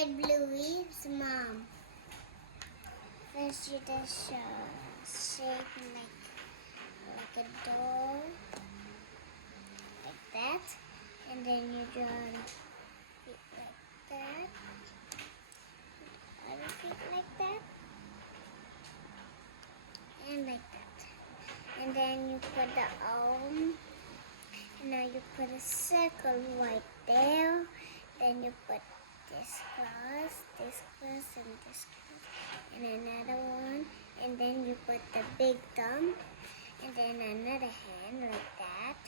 white Bluey's mom. First you just shape like a doll, like that, and then you draw feet like that, other feet like that, and like that. And then you put the arm, and now you put a circle right there. Then you put this cross, and this cross, and another one. And then you put the big thumb, and then another hand like that.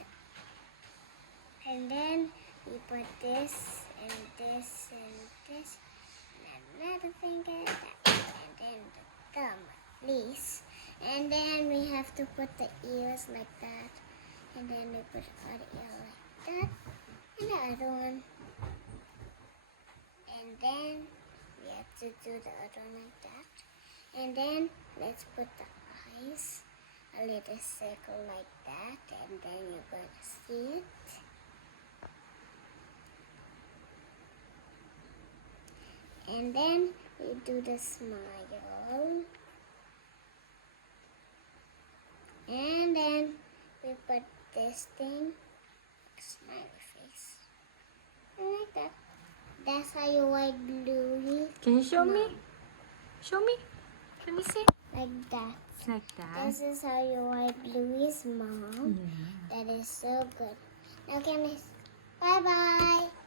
And then you put this, and this, and this, and another finger like that. And then the thumb, please. And then we have to put the ears like that. And then we put the other ear like that. And the other one. And then we have to do the other one like that. And then let's put the eyes, a little circle like that. And then you're going to see it. And then we do the smile. And then we put this thing, smiley face, and like that. That's how you white Bluey. Can you show me? Show me. Let me see. Like that. Like that. This is how you white Bluey's mom. Yeah. That is so good. Now can I? Bye bye.